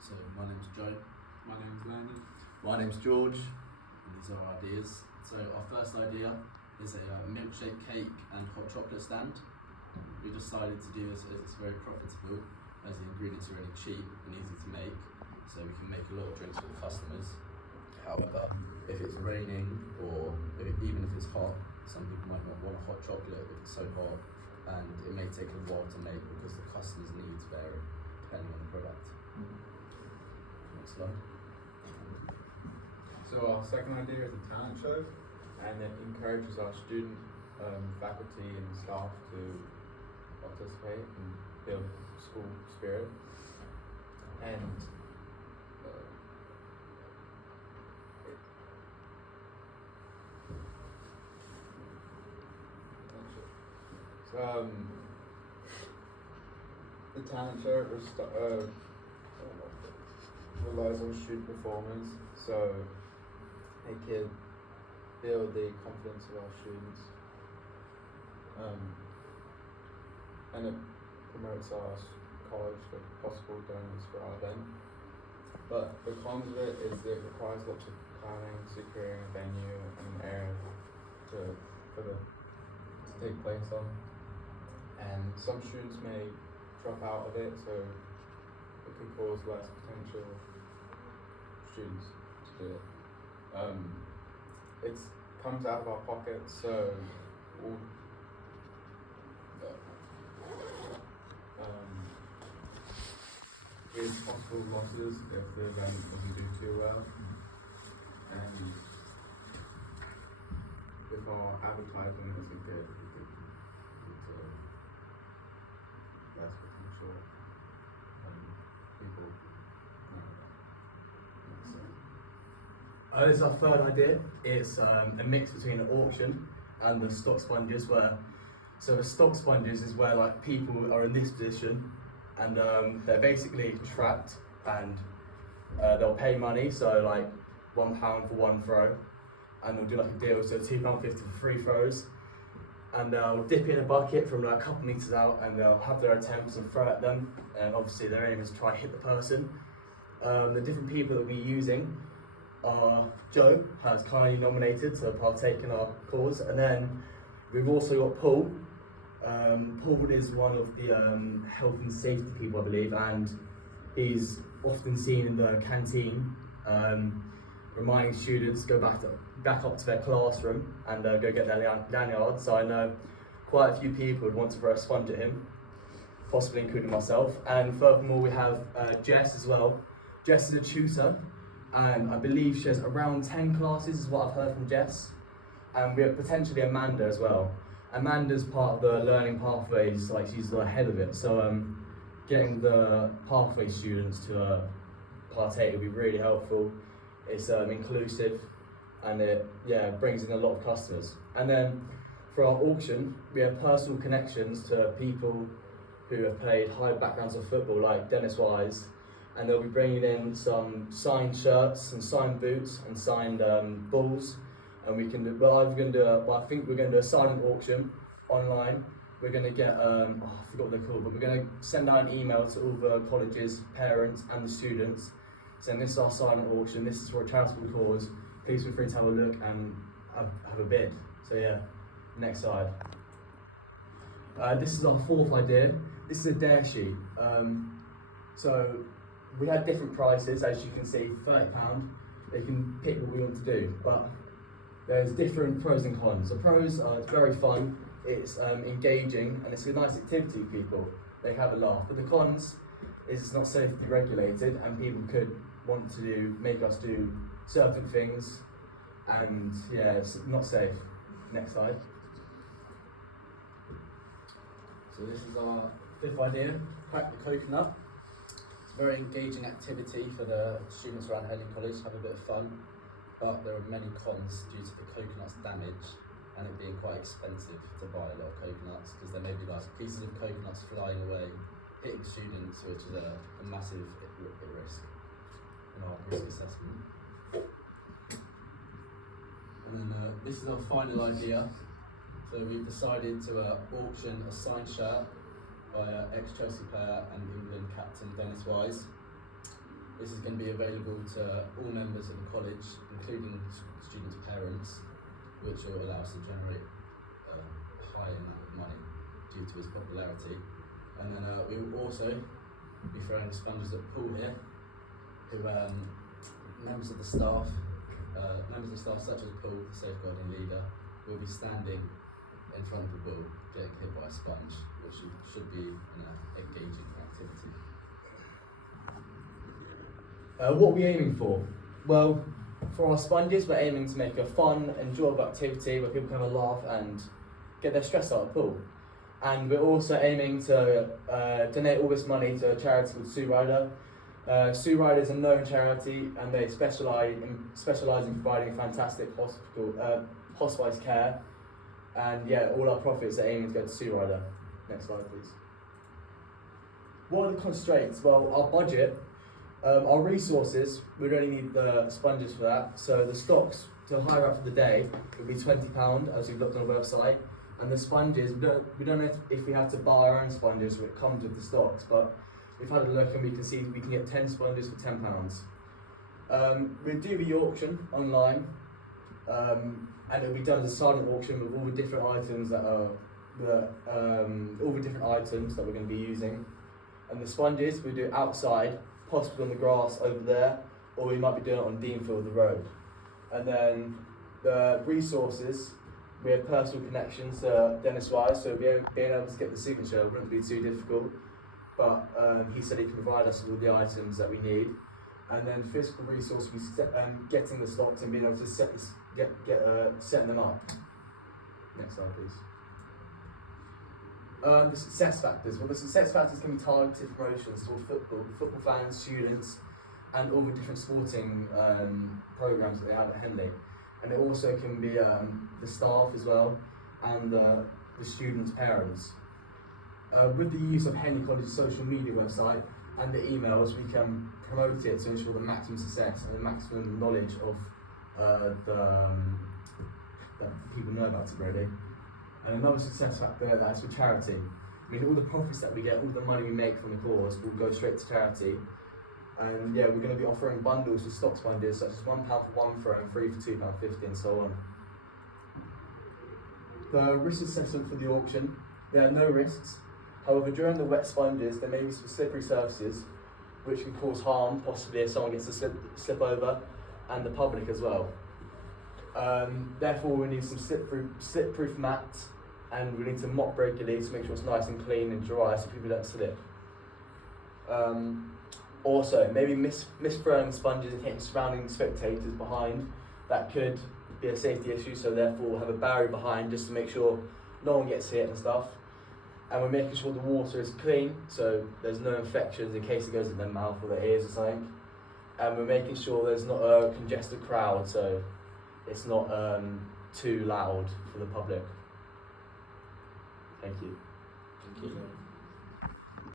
So my name's Joe. My name's Landon. My name's George. And these are our ideas. So our first idea is a milkshake cake and hot chocolate stand. We decided to do this as it's very profitable, as the ingredients are really cheap and easy to make, so we can make a lot of drinks for the customers. However, if it's raining or even if it's hot, some people might not want a hot chocolate if it's so hot, and it may take a while to make because the customer's needs vary depending on the product. Next slide. So our second idea is a talent show, and it encourages our student, faculty and staff to participate and build school spirit. And the talent show relies on student performance, so it can build the confidence of our students, and it promotes our college for possible donors for our event. But the cons of it is that it requires lots of planning, securing a venue and an area to take place on, and some students may drop out of it, so it could cause less potential students to do it. It comes out of our pockets, so we'll, there's possible losses if the event doesn't do too well, and if our advertising isn't good, we could less potential people. This is our third idea. It's a mix between an auction and the stock sponges. So the stock sponges is where like people are in this position, and they're basically trapped, and they'll pay money. So like £1 for one throw, and they'll do like a deal. So £2.50 for 3 throws, and they'll dip in a bucket from like a couple meters out, and they'll have their attempts and throw at them. And obviously their aim is to try and hit the person. The different people that we'll be using are Joe has kindly nominated to partake in our cause, and then we've also got Paul. Paul is one of the health and safety people, I believe, and he's often seen in the canteen reminding students to go back up to their classroom and go get their lanyard. So I know quite a few people would want to throw a sponge at him, possibly including myself. And furthermore, we have Jess as well. Jess is a tutor, and I believe she has around 10 classes is what I've heard from Jess. And we have potentially Amanda as well. Amanda's part of the learning pathways, like she's the head of it. So getting the pathway students to partake will be really helpful. It's inclusive, and it brings in a lot of customers. And then for our auction, we have personal connections to people who have played high backgrounds of football, like Dennis Wise, and they'll be bringing in some signed shirts and signed boots and signed balls. And we can do, I think we're going to do a silent auction online. We're going to get, I forgot what they're called, but we're going to send out an email to all the colleges, parents and the students saying this is our silent auction, this is for a charitable cause, please feel free to have a look and have a bid. So yeah, next slide. This is our fourth idea. This is a dare sheet. So we had different prices, as you can see, £30. They can pick what we want to do, but there's different pros and cons. The pros are it's very fun, it's engaging, and it's a nice activity for people. They have a laugh. But the cons is it's not safely regulated, and people could want to make us do certain things, and yeah, it's not safe. Next slide. So this is our fifth idea, crack the coconut. It's a very engaging activity for the students around Heading College to have a bit of fun, but there are many cons due to the coconut's damage and it being quite expensive to buy a lot of coconuts, because there may be like pieces of coconuts flying away, hitting students, which is a massive risk in our risk assessment. And then this is our final idea. So we've decided to auction a signed shirt by ex-Chelsea player and England captain Dennis Wise. This is going to be available to all members of the college, including students' parents, which will allow us to generate a high amount of money due to its popularity. And then we will also be throwing sponges at the pool here, who members of the staff such as Paul, the safeguarding leader, will be standing in front of the pool getting hit by a sponge, which should be an engaging activity. What are we aiming for? Well, for our sponges, we're aiming to make a fun, enjoyable activity where people can have a laugh and get their stress out of the pool. And we're also aiming to donate all this money to a charity called Sue Ryder. Sue Ryder is a known charity, and they specialise in providing fantastic hospice care. And yeah, all our profits are aiming to go to Sue Ryder. Next slide, please. What are the constraints? Well, our budget. Our resources, we'd only need the sponges for that. So the stocks to hire out for the day would be £20, as we've looked on the website. And the sponges, we don't know if we have to buy our own sponges or it comes with the stocks, but we've had a look and we can see we can get 10 sponges for £10. We do the auction online, and it'll be done as a silent auction with all the different items that are all the different items that we're going to be using. And the sponges we do outside, possibly on the grass over there, or we might be doing it on Deanfield, the road. And then the resources, we have personal connections to Dennis Wise, so being able to get the signature wouldn't be too difficult. But he said he can provide us with all the items that we need. And then physical resource, getting the stocks and being able to setting them up. Next slide, please. The success factors. Well, the success factors can be targeted promotions for football fans, students, and all the different sporting programs that they have at Henley. And it also can be the staff as well, and the students' parents. With the use of Henley College's social media website and the emails, we can promote it to ensure the maximum success and the maximum knowledge of that people know about it really. And another success factor that's for charity. I mean, all the profits that we get, all the money we make from the cause will go straight to charity. And yeah, we're going to be offering bundles of stock sponges, such as £1 for one throw and 3 for £2.50 and so on. The risk assessment for the auction, there are no risks. However, during the wet sponges, there may be some slippery surfaces which can cause harm, possibly if someone gets to slip over, and the public as well. Therefore, we need some slip-proof mats, and we need to mop regularly to make sure it's nice and clean and dry so people don't slip. Also, maybe mis-throwing sponges and hitting surrounding spectators behind, that could be a safety issue, so therefore we'll have a barrier behind just to make sure no one gets hit and stuff. And we're making sure the water is clean, so there's no infections in case it goes in their mouth or their ears or something. And we're making sure there's not a congested crowd, so it's not too loud for the public. Thank you. Thank you.